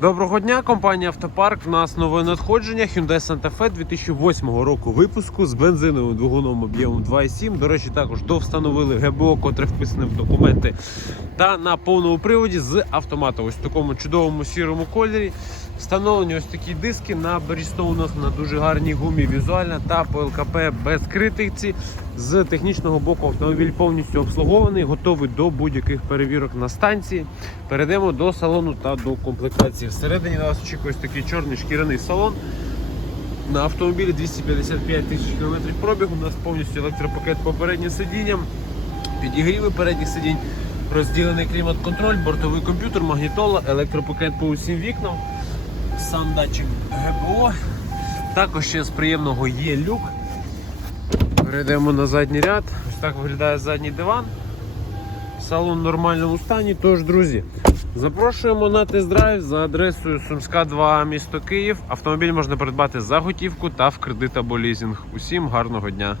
Доброго дня, компанія Автопарк. У нас нове надходження Hyundai Santa Fe 2008 року випуску з бензиновим двигуном об'ємом 2,7. До речі, також довстановили ГБО, котре вписане в документи. Та на повному приводі з автоматом. Ось в такому чудовому сірому кольорі. Встановлені ось такі диски на берістоунах на дуже гарній гумі візуальна та по ЛКП без критиці. З технічного боку автомобіль повністю обслугований, готовий до будь-яких перевірок на станції. Перейдемо до салону та до комплектації. Всередині на вас очікує ось такий чорний шкіряний салон. На автомобілі 255 тисяч кілометрів пробігу. У нас повністю електропакет по переднім сидінням, підігріви передніх сидінь, розділений клімат-контроль, бортовий комп'ютер, магнітола, електропакет по усім вікнам, сам датчик ГБО. Також ще з приємного є люк. Перейдемо на задній ряд. Ось так виглядає задній диван. Салон в нормальному стані. Тож, друзі, запрошуємо на тест-драйв за адресою Сумська 2, місто Київ. Автомобіль можна придбати за готівку та в кредит або лізинг. Усім гарного дня!